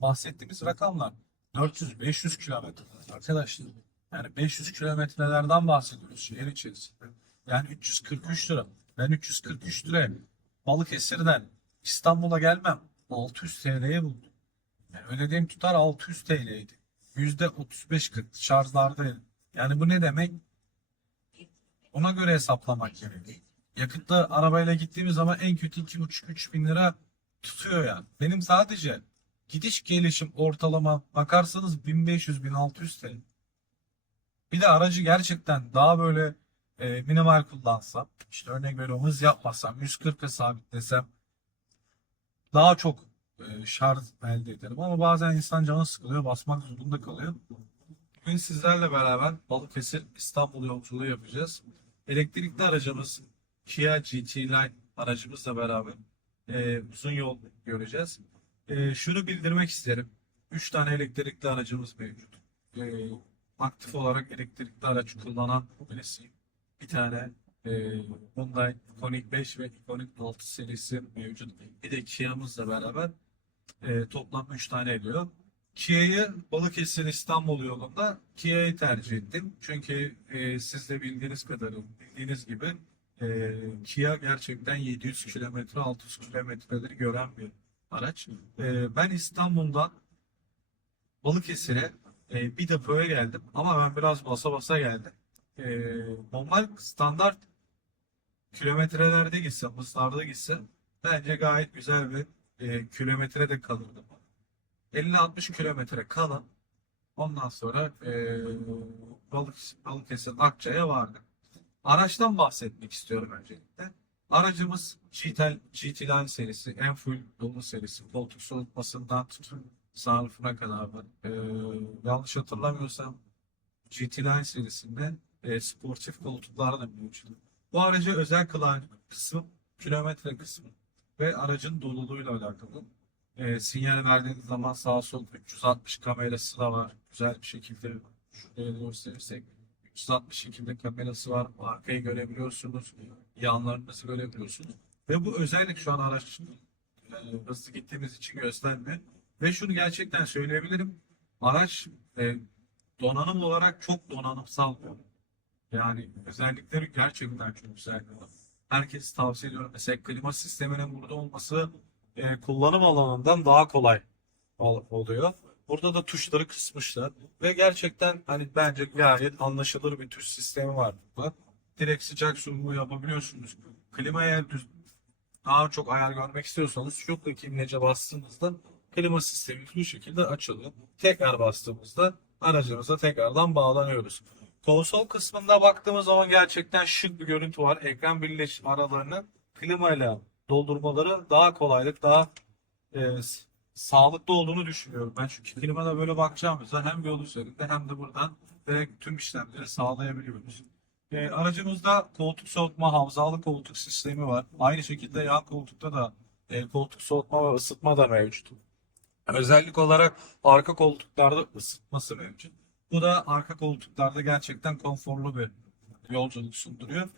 Bahsettiğimiz rakamlar 400-500 kilometre arkadaşlar. Yani 500 kilometrelerden bahsediyoruz şehir içerisinde. Yani 343 lira. Ben 343 liraya Balıkesir'den İstanbul'a gelmem. 600 TL'ye buldum. Yani ödediğim tutar 600 TL'ydi. %35-40 şarjlardaydı. Yani bu ne demek? Ona göre hesaplamak gerekiyor. Yakıtlı arabayla gittiğimiz zaman en kötü 2,5-3 bin lira tutuyor yani. Benim sadece gidiş gelişim ortalama bakarsanız 1500-1600 TL. Bir de aracı gerçekten daha böyle e, minimal kullansam, işte örnek veriyorum hız yapmasam, 140'a sabitlesem daha çok e, şarj elde ederim. Ama bazen insan canı sıkılıyor, basmak zorunda kalıyor. Bugün sizlerle beraber Balıkesir İstanbul yolculuğu yapacağız. Elektrikli aracımız Kia GT Line aracımızla beraber e, uzun yol göreceğiz. E, şunu bildirmek isterim. 3 tane elektrikli aracımız mevcut. E, aktif olarak elektrikli araç kullanan birisiyim. Bir tane e, Hyundai Ioniq 5 ve Ioniq 6 serisi mevcut. Bir de Kia'mızla beraber e, toplam 3 tane ediyor. Kia'yı Balıkesir İstanbul yolunda Kia'yı tercih ettim. Çünkü e, siz de bildiğiniz kadarıyla bildiğiniz gibi e, Kia gerçekten 700 kilometre 600 kilometreleri gören bir araç. E, ben İstanbul'dan Balıkesir'e e, bir depoya geldim ama ben biraz basa basa geldim. E, normal standart kilometrelerde gitsem, hızlarda gitsem bence gayet güzel bir e, kilometre de kalırdı. 50-60 kilometre kalan ondan sonra e, Balık, Balıkesir Akçay'a vardık. Araçtan bahsetmek istiyorum öncelikle. Aracımız GT, GT Line serisi, en full dolu serisi. Koltuk soğutmasından tutun sunroofuna kadar var. E, yanlış hatırlamıyorsam GT Line serisinde e, sportif koltuklar da mevcut. Bu aracı özel kılan kısım kilometre kısmı ve aracın doluluğuyla alakalı. E, sinyal verdiğiniz zaman sağ sol 360 kamerası da var. Güzel bir şekilde şuraya gösterirsek 360 şekilde kamerası var. Arkayı görebiliyorsunuz. Yanlarınızı görebiliyorsunuz. Ve bu özellik şu an araç e, hızlı gittiğimiz için göstermiyor. Ve şunu gerçekten söyleyebilirim. Araç e, donanım olarak çok donanımsal. Yani özellikleri gerçekten çok güzel. Herkes tavsiye ediyorum. Mesela klima sisteminin burada olması e, kullanım alanından daha kolay ol- oluyor. Burada da tuşları kısmışlar ve gerçekten hani bence gayet anlaşılır bir tuş sistemi var burada. Direkt sıcak soğuğu yapabiliyorsunuz. Klima eğer düz, daha çok ayar görmek istiyorsanız şuradaki imlece bastığınızda klima sistemi bu şekilde açılıyor. Tekrar bastığımızda aracımıza tekrardan bağlanıyoruz. Konsol kısmında baktığımız zaman gerçekten şık bir görüntü var. Ekran birleşim aralarını klimayla doldurmaları daha kolaylık, daha e, sağlıklı olduğunu düşünüyorum. Ben çünkü klimada böyle bakacağımızda hem yol üzerinde hem de buradan direkt tüm işlemleri sağlayabiliyoruz. E, aracımızda koltuk soğutma, havzalı koltuk sistemi var. Aynı şekilde yan koltukta da e, koltuk soğutma ve ısıtma da mevcut. Özellik olarak arka koltuklarda ısıtması mevcut. Bu da arka koltuklarda gerçekten konforlu bir yolculuk sunduruyor.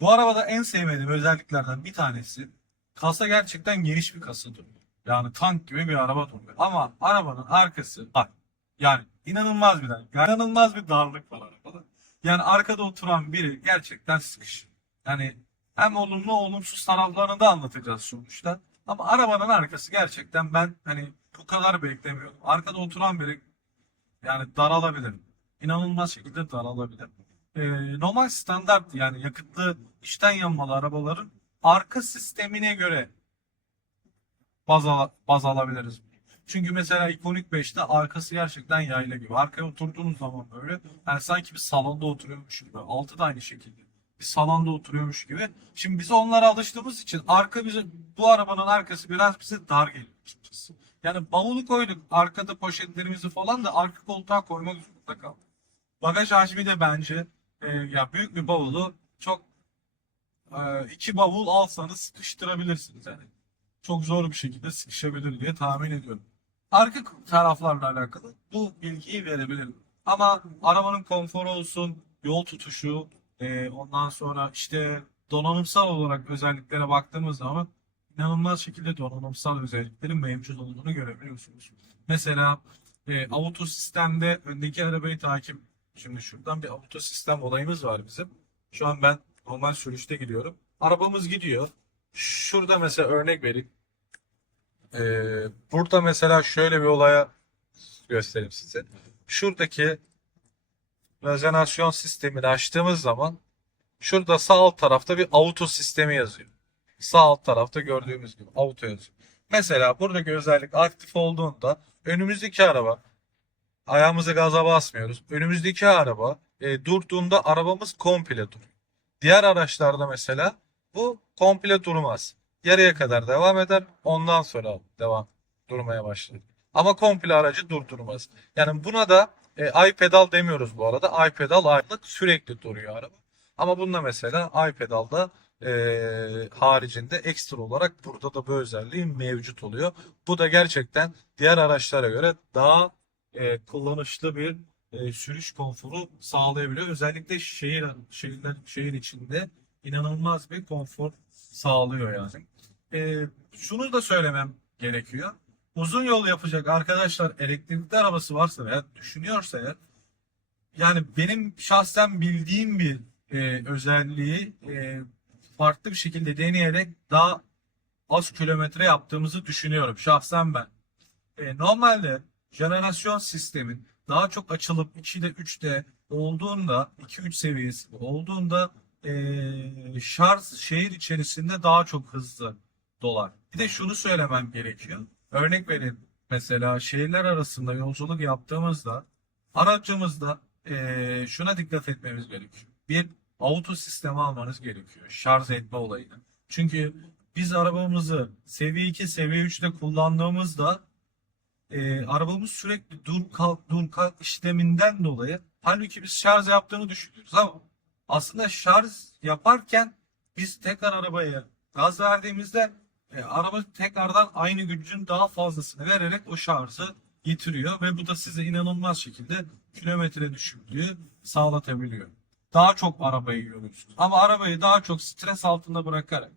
Bu arabada en sevmediğim özelliklerden bir tanesi kasa gerçekten geniş bir kasa duruyor. Yani tank gibi bir araba duruyor. Ama arabanın arkası bak yani inanılmaz bir dar, inanılmaz bir darlık var arabada. Yani arkada oturan biri gerçekten sıkış. Yani hem olumlu olumsuz taraflarını da anlatacağız sonuçta. Ama arabanın arkası gerçekten ben hani bu kadar beklemiyorum. Arkada oturan biri yani daralabilir. İnanılmaz şekilde daralabilir. Ee, normal standart yani yakıtlı içten yanmalı arabaların arka sistemine göre baz, al- baz alabiliriz. Çünkü mesela Ioniq 5'te arkası gerçekten yayla gibi. Arkaya oturduğunuz zaman böyle yani sanki bir salonda oturuyormuş gibi. Altı da aynı şekilde. Bir salonda oturuyormuş gibi. Şimdi biz onlara alıştığımız için arka bize bu arabanın arkası biraz bize dar geliyor açıkçası. Yani bavulu koyduk. Arkada poşetlerimizi falan da arka koltuğa koymak zorunda kaldık. Bagaj hacmi de bence e, ya büyük bir bavulu çok e, iki bavul alsanız sıkıştırabilirsiniz yani. Çok zor bir şekilde sıkışabilir diye tahmin ediyorum. Arka taraflarla alakalı bu bilgiyi verebilirim. Ama arabanın konforu olsun, yol tutuşu, e, ondan sonra işte donanımsal olarak özelliklere baktığımız zaman inanılmaz şekilde donanımsal özelliklerin mevcut olduğunu görebiliyorsunuz. Mesela e, auto sistemde öndeki arabayı takip. Şimdi şuradan bir auto sistem olayımız var bizim. Şu an ben normal sürüşte gidiyorum. Arabamız gidiyor. Şurada mesela örnek vereyim. E, burada mesela şöyle bir olaya göstereyim size. Şuradaki rezonasyon sistemini açtığımız zaman şurada sağ alt tarafta bir auto sistemi yazıyor. Sağ alt tarafta gördüğümüz gibi auto yazıyor. Mesela buradaki özellik aktif olduğunda önümüzdeki araba ayağımızı gaza basmıyoruz. Önümüzdeki araba e, durduğunda arabamız komple duruyor. Diğer araçlarda mesela bu komple durmaz. Yarıya kadar devam eder. Ondan sonra devam durmaya başlar. Ama komple aracı durdurmaz. Yani buna da e, iPedal demiyoruz bu arada. iPedal aylık sürekli duruyor araba. Ama bunda mesela iPedal'da e, haricinde ekstra olarak burada da bu özelliği mevcut oluyor. Bu da gerçekten diğer araçlara göre daha e, kullanışlı bir e, sürüş konforu sağlayabiliyor. Özellikle şehir şehirler şehir içinde inanılmaz bir konfor sağlıyor yani. E, şunu da söylemem gerekiyor. Uzun yol yapacak arkadaşlar elektrikli arabası varsa veya düşünüyorsa eğer yani benim şahsen bildiğim bir e, özelliği e, farklı bir şekilde deneyerek daha az kilometre yaptığımızı düşünüyorum şahsen ben. E, normalde jenerasyon sistemin daha çok açılıp 2'de 3'te olduğunda 2-3 seviyesi olduğunda e, şarj şehir içerisinde daha çok hızlı dolar. Bir de şunu söylemem gerekiyor. Örnek verin mesela şehirler arasında yolculuk yaptığımızda aracımızda e, şuna dikkat etmemiz gerekiyor. Bir auto sistemi almanız gerekiyor. Şarj etme olayını. Çünkü biz arabamızı seviye 2, seviye 3'te kullandığımızda e, arabamız sürekli dur kalk dur kalk işleminden dolayı halbuki biz şarj yaptığını düşünüyoruz ama aslında şarj yaparken biz tekrar arabaya gaz verdiğimizde e, araba tekrardan aynı gücün daha fazlasını vererek o şarjı getiriyor ve bu da size inanılmaz şekilde kilometre düşüklüğü sağlatabiliyor. Daha çok arabayı yoruyorsunuz. Ama arabayı daha çok stres altında bırakarak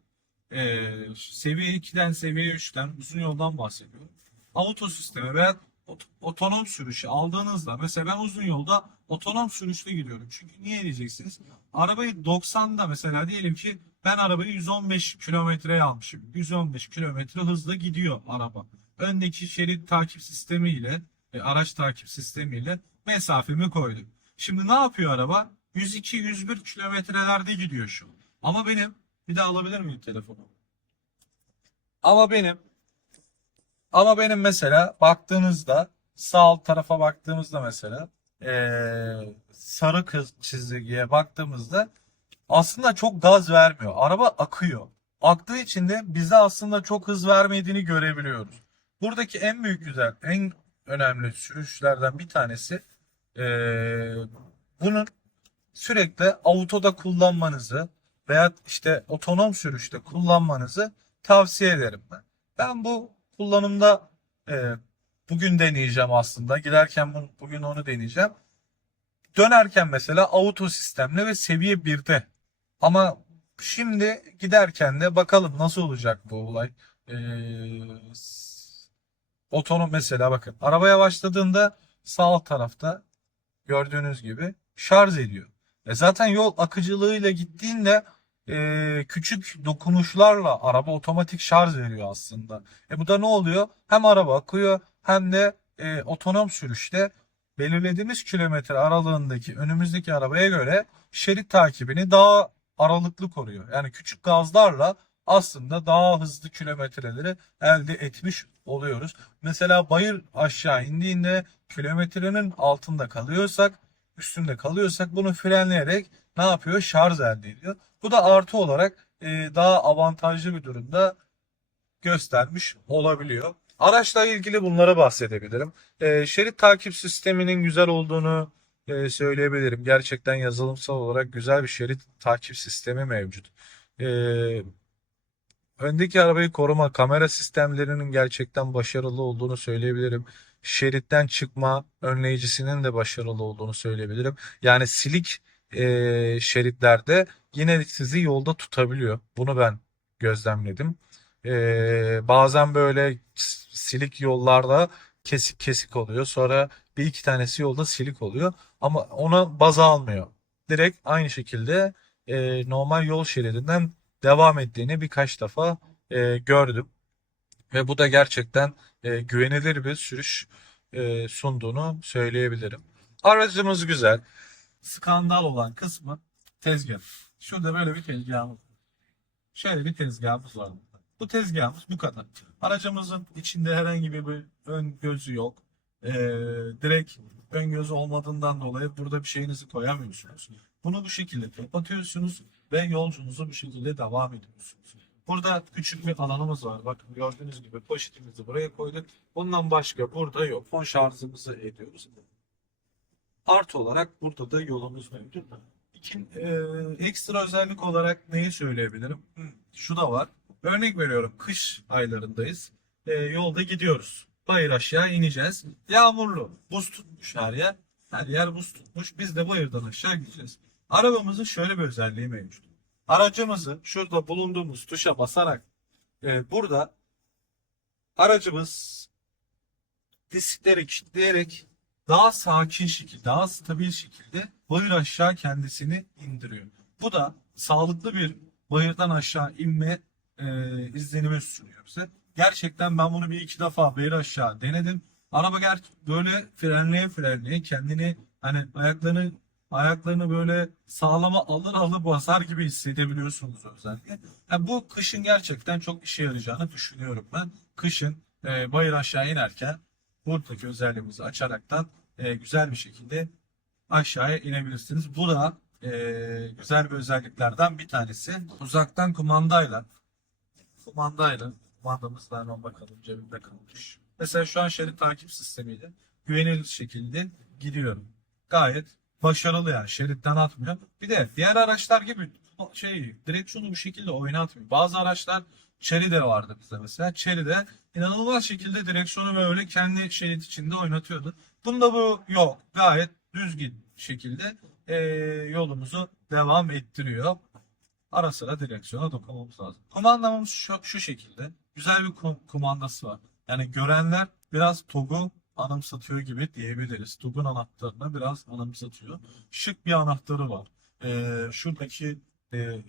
e, seviye 2'den seviye 3'ten uzun yoldan bahsediyorum. Auto sistemi veya ot- otonom sürüşü aldığınızda mesela ben uzun yolda otonom sürüşle gidiyorum. Çünkü niye diyeceksiniz? Arabayı 90'da mesela diyelim ki ben arabayı 115 kilometreye almışım. 115 kilometre hızla gidiyor araba. Öndeki şerit takip sistemiyle, e, araç takip sistemiyle mesafemi koydum. Şimdi ne yapıyor araba? 102-101 kilometrelerde gidiyor şu. Ama benim, bir daha alabilir miyim telefonu? Ama benim, ama benim mesela baktığınızda sağ alt tarafa baktığımızda mesela sarı kız çizgiye baktığımızda aslında çok gaz vermiyor. Araba akıyor. Aktığı için de bize aslında çok hız vermediğini görebiliyoruz. Buradaki en büyük güzel, en önemli sürüşlerden bir tanesi eee, bunun sürekli autoda kullanmanızı veya işte otonom sürüşte kullanmanızı tavsiye ederim ben. Ben bu kullanımda eee, bugün deneyeceğim aslında. Giderken bu- bugün onu deneyeceğim. Dönerken mesela auto sistemle ve seviye 1'de. Ama şimdi giderken de bakalım nasıl olacak bu olay. Ee, mesela bakın. Arabaya başladığında sağ alt tarafta gördüğünüz gibi şarj ediyor. E zaten yol akıcılığıyla gittiğinde e, küçük dokunuşlarla araba otomatik şarj veriyor aslında. E bu da ne oluyor? Hem araba akıyor hem de e, otonom sürüşte belirlediğimiz kilometre aralığındaki önümüzdeki arabaya göre şerit takibini daha aralıklı koruyor. Yani küçük gazlarla aslında daha hızlı kilometreleri elde etmiş oluyoruz. Mesela bayır aşağı indiğinde kilometrenin altında kalıyorsak, üstünde kalıyorsak bunu frenleyerek ne yapıyor? Şarj elde ediyor. Bu da artı olarak e, daha avantajlı bir durumda göstermiş olabiliyor. Araçla ilgili bunları bahsedebilirim. E, şerit takip sisteminin güzel olduğunu e, söyleyebilirim. Gerçekten yazılımsal olarak güzel bir şerit takip sistemi mevcut. E, öndeki arabayı koruma kamera sistemlerinin gerçekten başarılı olduğunu söyleyebilirim. Şeritten çıkma önleyicisinin de başarılı olduğunu söyleyebilirim. Yani silik e, şeritlerde yine sizi yolda tutabiliyor. Bunu ben gözlemledim. Ee, bazen böyle silik yollarda kesik kesik oluyor. Sonra bir iki tanesi yolda silik oluyor. Ama ona baz almıyor. Direkt aynı şekilde e, normal yol şeridinden devam ettiğini birkaç defa e, gördüm. Ve bu da gerçekten e, güvenilir bir sürüş e, sunduğunu söyleyebilirim. Aracımız güzel. skandal olan kısmı tezgah. Şurada böyle bir tezgahımız var. Şöyle bir tezgahımız var. Bu tezgahımız bu kadar. Aracımızın içinde herhangi bir ön gözü yok. Ee, direkt ön gözü olmadığından dolayı burada bir şeyinizi koyamıyorsunuz. Bunu bu şekilde kapatıyorsunuz ve yolculuğunuzu bu şekilde devam ediyorsunuz. Burada küçük bir alanımız var. Bakın gördüğünüz gibi poşetimizi buraya koyduk. Bundan başka burada yok. Fon şarjımızı ediyoruz. Artı olarak burada da yolumuz mevcut. İkin, e, ekstra özellik olarak neyi söyleyebilirim? Şu da var. Örnek veriyorum kış aylarındayız. E, yolda gidiyoruz. Bayır aşağı ineceğiz. Yağmurlu. Buz tutmuş her yer. Her yer buz tutmuş. Biz de bayırdan aşağı gideceğiz. Arabamızın şöyle bir özelliği mevcut. Aracımızı şurada bulunduğumuz tuşa basarak e, burada aracımız diskleri kilitleyerek daha sakin şekilde, daha stabil şekilde bayır aşağı kendisini indiriyor. Bu da sağlıklı bir bayırdan aşağı inme e, izlenimi sunuyor bize. Gerçekten ben bunu bir iki defa bayır aşağı denedim. Araba ger böyle frenleye frenleye kendini hani ayaklarını ayaklarını böyle sağlama alır alır basar gibi hissedebiliyorsunuz özellikle. Yani bu kışın gerçekten çok işe yarayacağını düşünüyorum ben. Kışın e, bayır aşağı inerken buradaki özelliğimizi açaraktan e, güzel bir şekilde aşağıya inebilirsiniz. Bu da e, güzel bir özelliklerden bir tanesi. Uzaktan kumandayla kumandayla kumandamızla hemen bakalım cebimde kalmış. Mesela şu an şerit takip sistemiyle güvenilir şekilde gidiyorum. Gayet başarılı yani şeritten atmıyor. Bir de diğer araçlar gibi şey direksiyonu bu şekilde oynatmıyor. Bazı araçlar Chery'de vardı bizde mesela. Chery'de inanılmaz şekilde direksiyonu böyle kendi şerit içinde oynatıyordu. Bunda bu yok. Gayet düzgün şekilde eee, yolumuzu devam ettiriyor. Ara sıra direksiyona dokunmamız lazım. Kumandamız şu, şu şekilde. Güzel bir kum- kumandası var. Yani görenler biraz TOG'u anımsatıyor gibi diyebiliriz. TOG'un anahtarını biraz anımsatıyor. Şık bir anahtarı var. Eee, şuradaki e, e,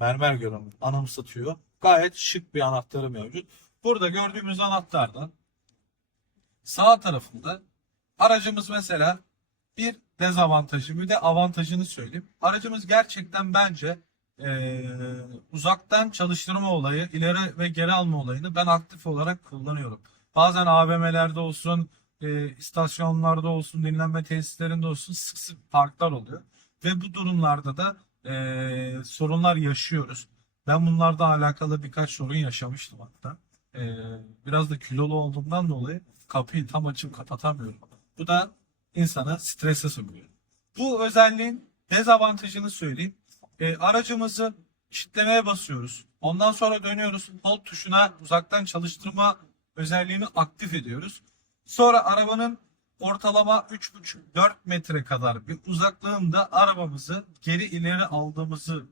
mermer görünümü anımsatıyor. Gayet şık bir anahtarı mevcut. Burada gördüğümüz anahtarda sağ tarafında aracımız mesela bir dezavantajı bir de avantajını söyleyeyim. Aracımız gerçekten bence eee, uzaktan çalıştırma olayı, ileri ve geri alma olayını ben aktif olarak kullanıyorum. Bazen AVM'lerde olsun, eee, istasyonlarda olsun, dinlenme tesislerinde olsun sık sık parklar oluyor. Ve bu durumlarda da eee, sorunlar yaşıyoruz. Ben bunlarla alakalı birkaç sorun yaşamıştım hatta. Eee, biraz da kilolu olduğumdan dolayı kapıyı tam açıp kapatamıyorum. Bu da insanı strese sokuyor. Bu özelliğin dezavantajını söyleyeyim. Eee, aracımızı kilitlemeye basıyoruz. Ondan sonra dönüyoruz. Hold tuşuna uzaktan çalıştırma özelliğini aktif ediyoruz. Sonra arabanın ortalama 3,5-4 metre kadar bir uzaklığında arabamızı geri ileri aldığımızı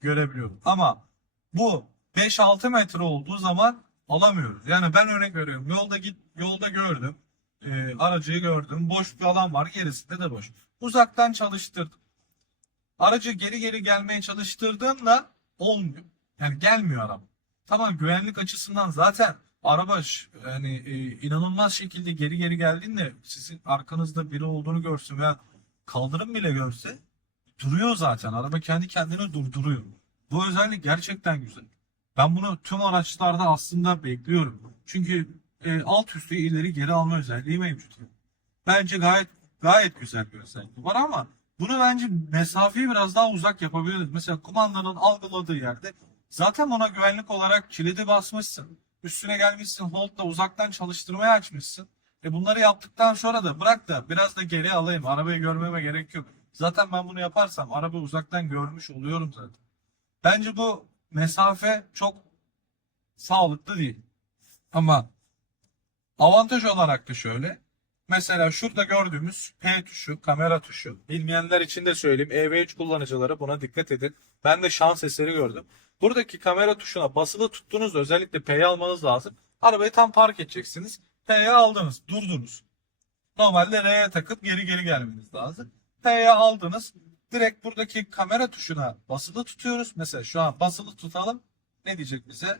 görebiliyorum. Ama bu 5-6 metre olduğu zaman alamıyoruz. Yani ben örnek veriyorum. Yolda git yolda gördüm. Ee, aracıyı gördüm. Boş bir alan var. Gerisinde de boş. Uzaktan çalıştırdım. Aracı geri geri gelmeye çalıştırdığında olmuyor. Yani gelmiyor araba. Tamam güvenlik açısından zaten araba yani e, inanılmaz şekilde geri geri geldiğinde sizin arkanızda biri olduğunu görsün veya kaldırım bile görse duruyor zaten. Araba kendi kendine durduruyor. Bu özellik gerçekten güzel. Ben bunu tüm araçlarda aslında bekliyorum. Çünkü e, alt üstü ileri geri alma özelliği mevcut. Bence gayet gayet güzel bir özellik var ama bunu bence mesafeyi biraz daha uzak yapabiliriz. Mesela kumandanın algıladığı yerde zaten ona güvenlik olarak kilidi basmışsın. Üstüne gelmişsin hold'la uzaktan çalıştırmaya açmışsın. E bunları yaptıktan sonra da bırak da biraz da geri alayım. Arabayı görmeme gerek yok. Zaten ben bunu yaparsam araba uzaktan görmüş oluyorum zaten. Bence bu mesafe çok sağlıklı değil. Ama avantaj olarak da şöyle. Mesela şurada gördüğümüz P tuşu, kamera tuşu. Bilmeyenler için de söyleyeyim. EV3 kullanıcıları buna dikkat edin. Ben de şans eseri gördüm. Buradaki kamera tuşuna basılı tuttuğunuzda özellikle P'yi almanız lazım. Arabayı tam park edeceksiniz. P'yi aldınız, durdunuz. Normalde R'ye takıp geri geri gelmeniz lazım. P'ye aldınız. Direkt buradaki kamera tuşuna basılı tutuyoruz. Mesela şu an basılı tutalım. Ne diyecek bize?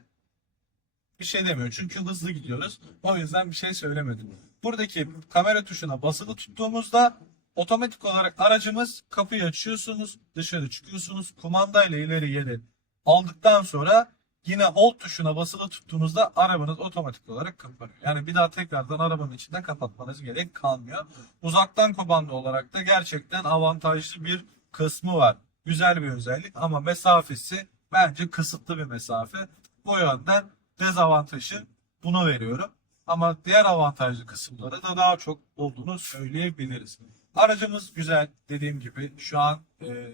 Bir şey demiyor. Çünkü hızlı gidiyoruz. O yüzden bir şey söylemedim. Buradaki kamera tuşuna basılı tuttuğumuzda otomatik olarak aracımız kapıyı açıyorsunuz, dışarı çıkıyorsunuz. Kumandayla ileri geri aldıktan sonra yine hold tuşuna basılı tuttuğunuzda arabanız otomatik olarak kapanıyor. Yani bir daha tekrardan arabanın içinde kapatmanız gerek kalmıyor. Uzaktan kumanda olarak da gerçekten avantajlı bir kısmı var. Güzel bir özellik ama mesafesi bence kısıtlı bir mesafe. Bu yönden dezavantajı buna veriyorum. Ama diğer avantajlı kısımları da daha çok olduğunu söyleyebiliriz. Aracımız güzel dediğim gibi şu an e,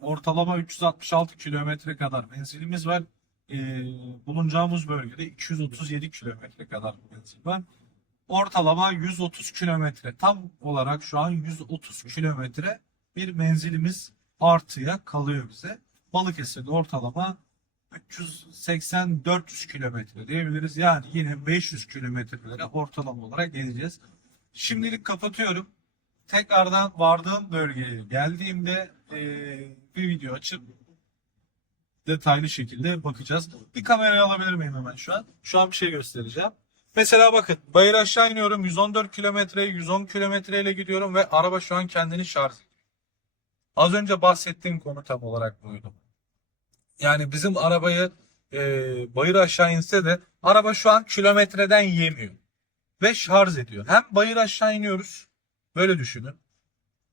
ortalama 366 kilometre kadar menzilimiz var. E, bulunacağımız bölgede 237 kilometre kadar menzil var. Ortalama 130 kilometre tam olarak şu an 130 kilometre bir menzilimiz artıya kalıyor bize. Balıkesir'de ortalama 380-400 kilometre diyebiliriz. Yani yine 500 kilometrelere ortalama olarak geleceğiz. Şimdilik kapatıyorum. Tekrardan vardığım bölgeye geldiğimde eee, bir video açıp detaylı şekilde bakacağız. Bir kamerayı alabilir miyim hemen şu an? Şu an bir şey göstereceğim. Mesela bakın bayır aşağı iniyorum 114 kilometre 110 kilometre ile gidiyorum ve araba şu an kendini şarj ediyor. Az önce bahsettiğim konu tam olarak buydu. Yani bizim arabayı e, bayır aşağı inse de araba şu an kilometreden yemiyor. Ve şarj ediyor. Hem bayır aşağı iniyoruz. Böyle düşünün.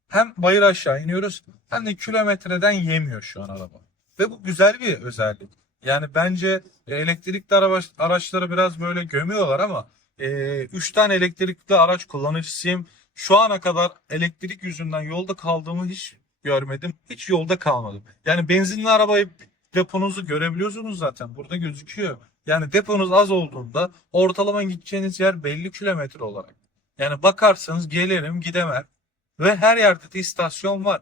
Hem bayır aşağı iniyoruz hem de kilometreden yemiyor şu an araba. Ve bu güzel bir özellik. Yani bence e, elektrikli araba, araçları biraz böyle gömüyorlar ama 3 tane elektrikli araç kullanıcısıyım. Şu ana kadar elektrik yüzünden yolda kaldığımı hiç görmedim. Hiç yolda kalmadım. Yani benzinli arabayı deponuzu görebiliyorsunuz zaten. Burada gözüküyor. Yani deponuz az olduğunda ortalama gideceğiniz yer belli kilometre olarak. Yani bakarsanız gelirim gidemem. Ve her yerde de istasyon var.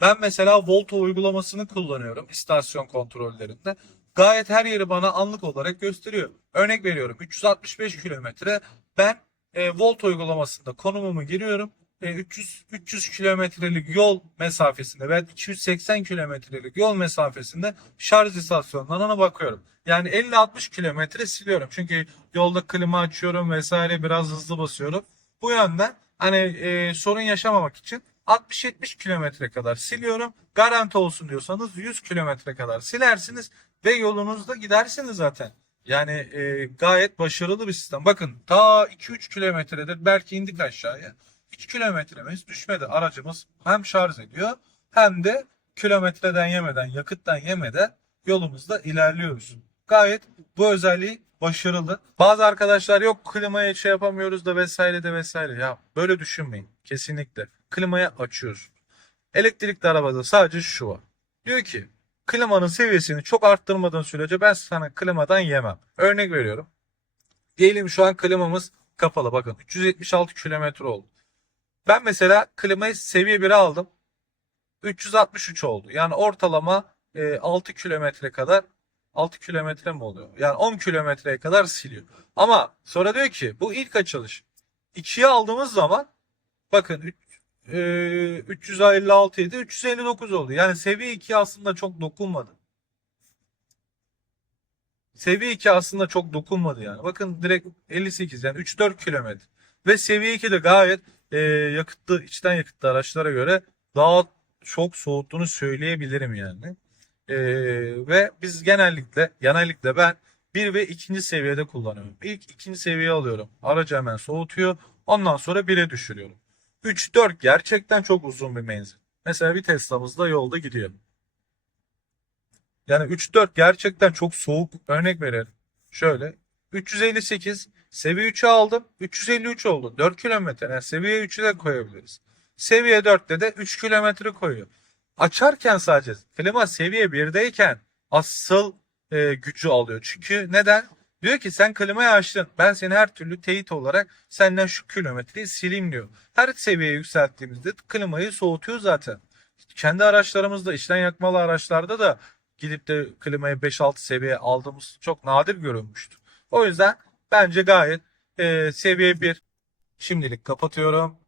Ben mesela Volto uygulamasını kullanıyorum istasyon kontrollerinde. Gayet her yeri bana anlık olarak gösteriyor. Örnek veriyorum 365 kilometre ben e, Volt uygulamasında konumumu giriyorum. E, 300 300 kilometrelik yol mesafesinde veya 280 kilometrelik yol mesafesinde şarj istasyonlarına bakıyorum. Yani 50-60 kilometre siliyorum. Çünkü yolda klima açıyorum vesaire biraz hızlı basıyorum. Bu yönden hani e, sorun yaşamamak için 60-70 kilometre kadar siliyorum. Garanti olsun diyorsanız 100 kilometre kadar silersiniz ve yolunuzda gidersiniz zaten. Yani e, gayet başarılı bir sistem. Bakın ta 2-3 kilometredir belki indik aşağıya. 2 kilometremiz düşmedi. Aracımız hem şarj ediyor hem de kilometreden yemeden, yakıttan yemeden yolumuzda ilerliyoruz. Gayet bu özelliği başarılı. Bazı arkadaşlar yok klimayı şey yapamıyoruz da vesaire de vesaire. Ya böyle düşünmeyin. Kesinlikle. Klimayı açıyoruz. Elektrikli arabada sadece şu var. Diyor ki klimanın seviyesini çok arttırmadığın sürece ben sana klimadan yemem. Örnek veriyorum. Diyelim şu an klimamız kapalı. Bakın 376 kilometre oldu. Ben mesela klimayı seviye 1'e aldım. 363 oldu. Yani ortalama e, 6 kilometre kadar 6 kilometre mi oluyor? Yani 10 kilometreye kadar siliyor. Ama sonra diyor ki bu ilk açılış. 2'ye aldığımız zaman bakın üç- e, 356 idi 359 oldu. Yani seviye 2 aslında çok dokunmadı. Seviye 2 aslında çok dokunmadı yani. Bakın direkt 58 yani 3-4 kilometre. Ve seviye 2 de gayet e, yakıtlı, içten yakıtlı araçlara göre daha çok soğuttuğunu söyleyebilirim yani. E, ve biz genellikle, genellikle ben bir ve ikinci seviyede kullanıyorum. İlk ikinci seviye alıyorum. Aracı hemen soğutuyor. Ondan sonra 1'e düşürüyorum. 3-4 gerçekten çok uzun bir menzil. Mesela bir Tesla'mız da yolda gidiyor. Yani 3-4 gerçekten çok soğuk. Örnek verelim. Şöyle 358 seviye 3'ü aldım. 353 oldu. 4 kilometre. Yani seviye 3'ü de koyabiliriz. Seviye 4'te de 3 kilometre koyuyor. Açarken sadece klima seviye 1'deyken asıl e, gücü alıyor. Çünkü neden? Diyor ki sen klimayı açtın. Ben seni her türlü teyit olarak senden şu kilometreyi sileyim diyor. Her seviyeye yükselttiğimizde klimayı soğutuyor zaten. Kendi araçlarımızda içten yakmalı araçlarda da gidip de klimayı 5-6 seviye aldığımız çok nadir görülmüştür. O yüzden bence gayet e, seviye 1. Şimdilik kapatıyorum.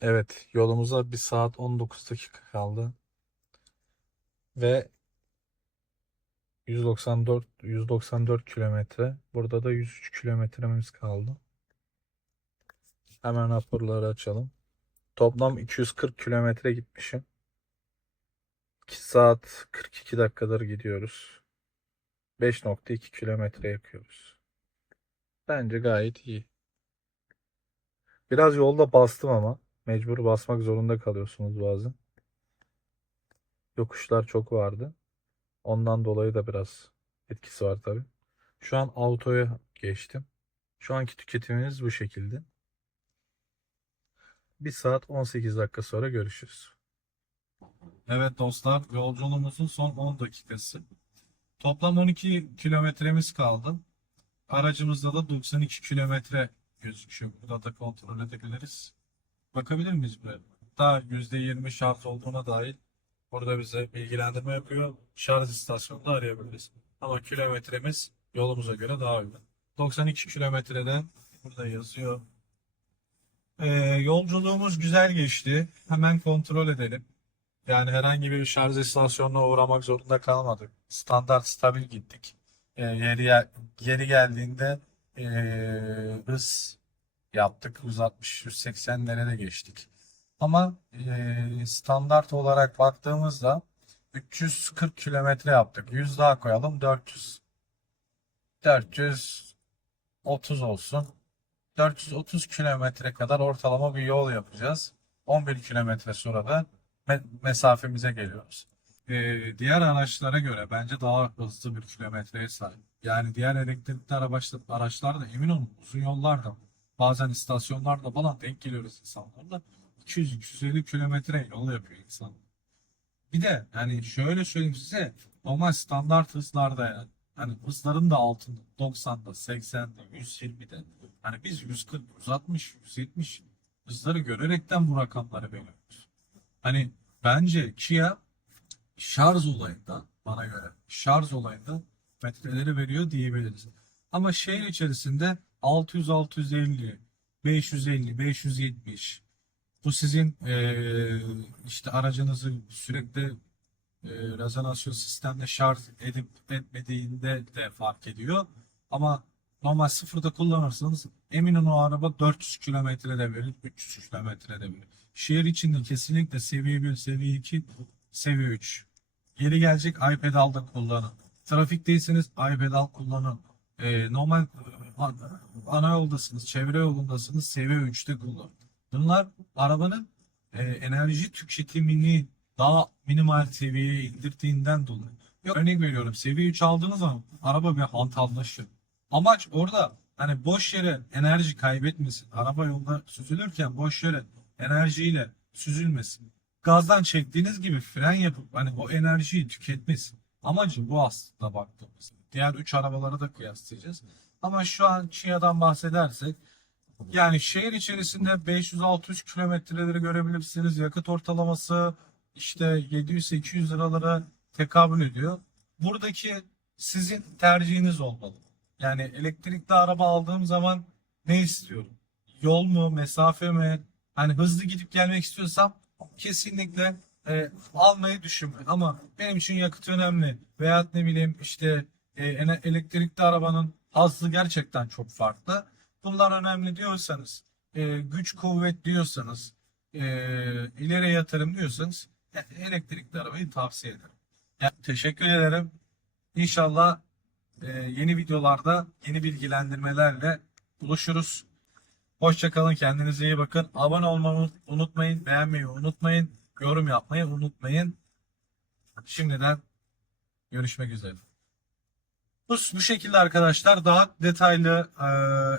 Evet yolumuza 1 saat 19 dakika kaldı. Ve 194 194 kilometre. Burada da 103 kilometremiz kaldı. Hemen raporları açalım. Toplam 240 kilometre gitmişim. 2 saat 42 dakikadır gidiyoruz. 5.2 kilometre yakıyoruz. Bence gayet iyi. Biraz yolda bastım ama mecbur basmak zorunda kalıyorsunuz bazen. Yokuşlar çok vardı. Ondan dolayı da biraz etkisi var tabii. Şu an autoya geçtim. Şu anki tüketimimiz bu şekilde. 1 saat 18 dakika sonra görüşürüz. Evet dostlar, yolculuğumuzun son 10 dakikası. Toplam 12 kilometremiz kaldı. Aracımızda da 92 kilometre gözüküyor. Burada da kontrol edebiliriz. Bakabilir miyiz buraya? Daha %20 şarj olduğuna dair burada bize bilgilendirme yapıyor. Şarj istasyonunda arayabiliriz. Ama kilometremiz yolumuza göre daha uygun. 92 kilometrede burada yazıyor. Ee, yolculuğumuz güzel geçti. Hemen kontrol edelim. Yani herhangi bir şarj istasyonuna uğramak zorunda kalmadık. Standart stabil gittik. Ee, yeri, yeri geldiğinde ee, hız yaptık. 160-180'lere de geçtik. Ama ee, standart olarak baktığımızda 340 kilometre yaptık. 100 daha koyalım 400. 430 olsun. 430 kilometre kadar ortalama bir yol yapacağız. 11 kilometre sonra da me- mesafemize geliyoruz. Ee, diğer araçlara göre bence daha hızlı bir kilometreye sahip. Yani diğer elektrikli araçlar, araçlarda emin olun uzun yollarda bazen istasyonlarda falan denk geliyoruz insanlarla. 200-250 kilometre yol yapıyor insan. Bir de yani şöyle söyleyeyim size normal standart hızlarda yani hani hızların da altında 90'da 80'de 120'de hani biz 140 160 170 hızları görerekten bu rakamları belirliyoruz. Hani bence Kia şarj olayında bana göre şarj olayında metreleri veriyor diyebiliriz. Ama şehir içerisinde 600 650 550 570 bu sizin eee, işte aracınızı sürekli eee rezonasyon sistemle şarj edip etmediğinde de fark ediyor. Ama normal sıfırda kullanırsanız eminim o araba 400 kilometrede verir, 300 kilometrede verir. Şehir içinde kesinlikle seviye 1, seviye 2, seviye 3. Yeri gelecek iPedal'da kullanın. Trafikteyseniz iPedal kullanın. Ee, normal e, ana yoldasınız, çevre yolundasınız, seviye 3'te kullanın. Bunlar arabanın e, enerji tüketimini daha minimal seviyeye indirdiğinden dolayı. Yok, örnek veriyorum seviye 3 aldığınız zaman araba bir hantallaşır. Amaç orada hani boş yere enerji kaybetmesin. Araba yolda süzülürken boş yere enerjiyle süzülmesin. Gazdan çektiğiniz gibi fren yapıp hani o enerjiyi tüketmesin. Amacı bu aslında baktığımız. Diğer 3 arabaları da kıyaslayacağız. Ama şu an Kia'dan bahsedersek yani şehir içerisinde 500-600 kilometreleri görebilirsiniz. Yakıt ortalaması işte 700-800 liralara tekabül ediyor. Buradaki sizin tercihiniz olmalı. Yani elektrikli araba aldığım zaman ne istiyorum? Yol mu, mesafe mi? Hani hızlı gidip gelmek istiyorsam kesinlikle e, almayı düşünme. Ama benim için yakıt önemli. Veyahut ne bileyim işte e, elektrikli arabanın hazzı gerçekten çok farklı. Bunlar önemli diyorsanız, e, güç kuvvet diyorsanız, e, ileri yatırım diyorsanız e, elektrikli arabayı tavsiye ederim. Yani teşekkür ederim. İnşallah e, yeni videolarda yeni bilgilendirmelerle buluşuruz. Hoşçakalın, kendinize iyi bakın. Abone olmayı unutmayın, beğenmeyi unutmayın, yorum yapmayı unutmayın. Şimdiden görüşmek üzere. Bu, bu şekilde arkadaşlar daha detaylı e,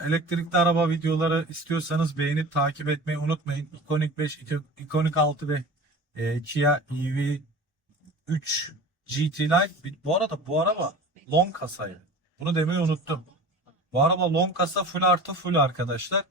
elektrikli araba videoları istiyorsanız beğenip takip etmeyi unutmayın. Iconic 5, Iconic 6 ve e, Kia EV 3 GT Line. Bu arada bu araba long kasayı. Bunu demeyi unuttum. Bu araba long kasa full artı full arkadaşlar.